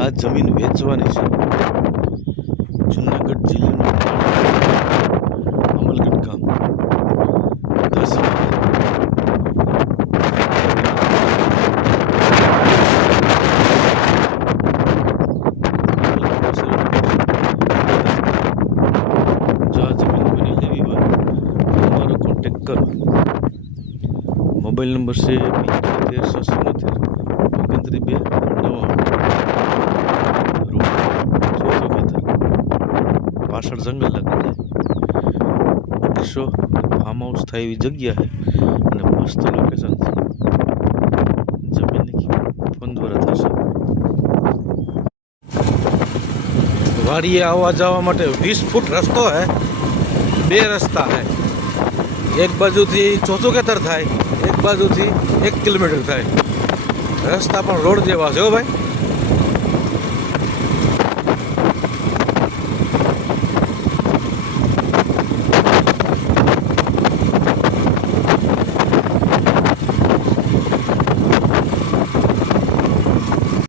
આ જમીન વેચવાની છે. જુનાગઢ જિલ્લાનું અમલગઢ ગામ 10 જો આ જમીન કોઈને લેવી હોય તો મારો કોન્ટેક્ટ કરો. મોબાઈલ નંબર છે 75 172 29. પાછળ જંગલ લાગે છે. ફાર્મ હાઉસ થાય એવી જગ્યા છે અને મસ્ત લોકેશન છે. જમીનની કિંમત ફોન દ્વારા થશે. વાડીએ આવવા જવા માટે 20 ફૂટ રસ્તો છે. 2 રસ્તા છે. એક બાજુથી ચોથું ખેતર થાય, એક બાજુથી 1 કિલોમીટર થાય. રસ્તા પણ રોડ જેવા છે હો ભાઈ.